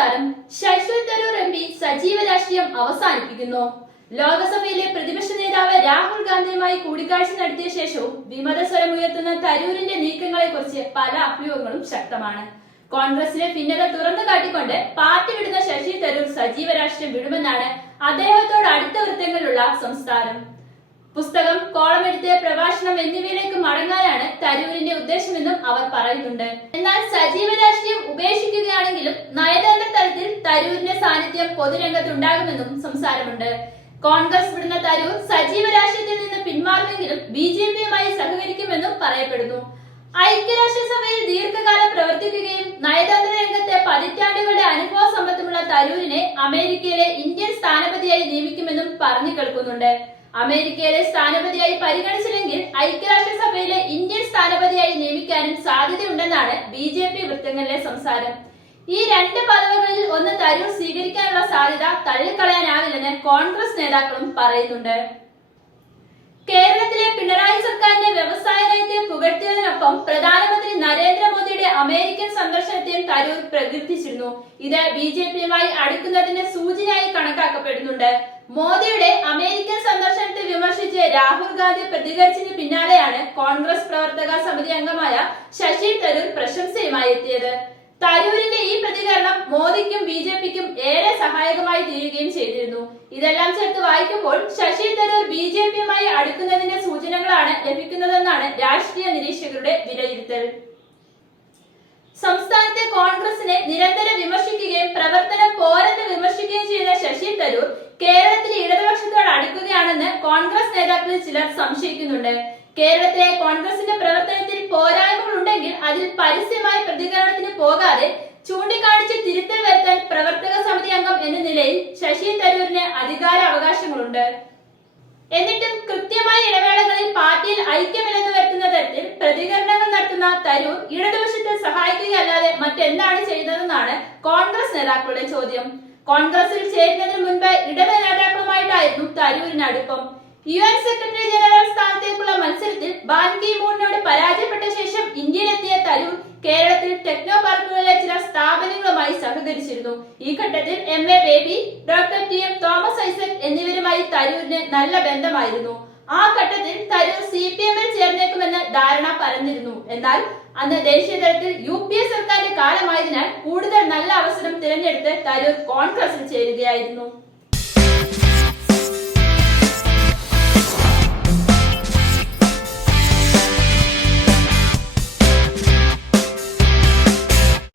നമസ്കാരം. Sasi Tharoor M P സജീവ രാഷ്ട്രീയം അവസാനിപ്പിക്കുന്നു. ലോക്സഭയിലെ പ്രതിപക്ഷ നേതാവ് രാഹുൽ ഗാന്ധിയുമായി കൂടിക്കാഴ്ച നടത്തിയ ശേഷവും വിമതസ്വരമുയർത്തുന്ന തരൂരിന്റെ നീക്കങ്ങളെ കുറിച്ച് പല അഭ്യൂഹങ്ങളും ശക്തമാണ്. കോൺഗ്രസിലെ ഭിന്നത തുറന്നു കാട്ടിക്കൊണ്ട് പാർട്ടി വിടുന്ന ശശി തരൂർ സജീവ രാഷ്ട്രീയം വിടുമെന്നാണ് അദ്ദേഹത്തോട് അടുത്ത വൃത്തങ്ങളിലുള്ള സംസാരം. പുസ്തകം, കോളമെഴുത്ത്, പ്രഭാഷണം എന്നിവയിലേക്ക് മടങ്ങാനാണ് തരൂരിന്റെ ഉദ്ദേശമെന്നും അവർ പറയുന്നുണ്ട്. എന്നാൽ സജീവ രാഷ്ട്രീയം ഉപേക്ഷിക്കുകയാണെങ്കിലും നയതന്ത്ര തലത്തിൽ തരൂരിന്റെ സാന്നിധ്യം പൊതുരംഗത്തുണ്ടാകുമെന്നും സംസാരമുണ്ട്. കോൺഗ്രസ് വിടുന്ന തരൂർ സജീവ രാഷ്ട്രീയത്തിൽ നിന്ന് പിന്മാറുമെങ്കിലും BJPയുമായി സഹകരിക്കുമെന്നും പറയപ്പെടുന്നു. ഐക്യരാഷ്ട്രസഭയിൽ ദീർഘകാലം പ്രവർത്തിക്കുകയും നയതന്ത്ര രംഗത്തെ പതിറ്റാണ്ടുകളുടെ അനുഭവ സമ്പത്തുമുള്ള തരൂരിനെ അമേരിക്കയിലെ ഇന്ത്യൻ സ്ഥാനപതിയായി നിയമിക്കുമെന്നും പറഞ്ഞു കേൾക്കുന്നുണ്ട്. അമേരിക്കയിലെ സ്ഥാനപതിയായി പരിഗണിച്ചില്ലെങ്കിൽ ഐക്യരാഷ്ട്രസഭയിലെ ഇന്ത്യൻ സ്ഥാനപതിയായി നിയമിക്കാനും സാധ്യതയുണ്ടെന്നാണ് BJP വൃത്തങ്ങളിലെ സംസാരം. ഈ രണ്ട് പദവികളിൽ ഒന്ന് തരൂർ സ്വീകരിക്കാനുള്ള സാധ്യത തള്ളിക്കളയാനാവില്ലെന്ന് കോൺഗ്രസ് നേതാക്കളും പറയുന്നുണ്ട്. കേരളത്തിലെ പിണറായി സർക്കാരിന്റെ വ്യവസായ നയത്തെ പുകഴ്ത്തിയതിനൊപ്പം പ്രധാനമന്ത്രി നരേന്ദ്രമോദിയുടെ അമേരിക്കൻ സന്ദർശനത്തെയും തരൂർ പ്രകീർത്തിച്ചിരുന്നു. ഇത് BJPയുമായി അടുക്കുന്നതിന്റെ സൂചനയായി കണക്കാക്കപ്പെടുന്നുണ്ട്. മോദിയുടെ അമേരിക്കൻ സന്ദർശനത്തെ വിമർശിച്ച് രാഹുൽ ഗാന്ധി പ്രതികരിച്ചതിന് പിന്നാലെയാണ് കോൺഗ്രസ് പ്രവർത്തക സമിതി അംഗമായ ശശി തരൂർ പ്രശംസയുമായി എത്തിയത്. തരൂരിന്റെ ഈ പ്രതികരണം മോദിക്കും BJPക്കും ഏറെ സഹായകമായി തീരുകയും ചെയ്തിരുന്നു. ഇതെല്ലാം ചേർത്ത് വായിക്കുമ്പോൾ ശശി തരൂർ BJPയുമായി അടുക്കുന്നതിന്റെ സൂചനകളാണ് ലഭിക്കുന്നതെന്നാണ് രാഷ്ട്രീയ നിരീക്ഷകരുടെ വിലയിരുത്തൽ. സംസ്ഥാനത്തെ കോൺഗ്രസിനെ നിരന്തരം വിമർശിക്കുകയും പ്രവർത്തനം പോരെന്ന് വിമർശിക്കുകയും ചെയ്ത ശശി തരൂർ കേരളത്തിലെ ഇടതുപക്ഷത്തോട് അടുക്കുകയാണെന്ന് കോൺഗ്രസ് നേതാക്കളിൽ ചിലർ സംശയിക്കുന്നുണ്ട്. കേരളത്തിലെ കോൺഗ്രസിന്റെ പ്രവർത്തനത്തിൽ പോരായ്മകൾ ഉണ്ടെങ്കിൽ അതിൽ പരസ്യമായ പ്രതികരണത്തിന് പോകാതെ ചൂണ്ടിക്കാണിച്ച് തിരുത്തൽ വരുത്താൻ പ്രവർത്തക സമിതി അംഗം എന്ന നിലയിൽ ശശി തരൂരിന് അധികാര അവകാശങ്ങളുണ്ട്. എന്നിട്ടും കൃത്യമായ ഇടവേളകളിൽ പാർട്ടിയിൽ ഐക്യമില്ലെന്ന് വരുത്തുന്ന തരത്തിൽ പ്രതികരണങ്ങൾ നടത്തുന്ന തരൂർ ഇടതുപക്ഷത്തെ സഹായിക്കുകയല്ലാതെ മറ്റെന്താണ് ചെയ്യുന്നതെന്നാണ് കോൺഗ്രസ് നേതാക്കളുടെ ചോദ്യം. കോൺഗ്രസിൽ ചേരുന്നതിന് മുൻപ് ഇടത് നേതാക്കളുമായിട്ടായിരുന്നു തരൂരിന് അടുപ്പം. UN സെക്രട്ടറി ജനറൽ സ്ഥാനത്തേക്കുള്ള മത്സരത്തിൽ ബാൻ കി മൂണിനോട് പരാജയപ്പെട്ട ശേഷം ഇന്ത്യയിലെത്തിയ തരൂർ കേരളത്തിൽ ടെക്നോ പാർക്കുകളിലെ ചില സ്ഥാപനങ്ങളുമായി സഹകരിച്ചിരുന്നു. ഈ ഘട്ടത്തിൽ MA baby, doctor TM Thomas Isaac എന്നിവരുമായി തരൂരിന് നല്ല ബന്ധമായിരുന്നു. ആ ഘട്ടത്തിൽ തരൂർ CPMൽ ചേർന്നേക്കുമെന്ന് ധാരണ പരന്നിരുന്നു. എന്നാൽ അന്ന് ദേശീയ തലത്തിൽ UPA സർക്കാരിന്റെ കാലമായതിനാൽ കൂടുതൽ നല്ല അവസരം തിരഞ്ഞെടുത്ത് തരൂർ കോൺഗ്രസിൽ ചേരുകയായിരുന്നു.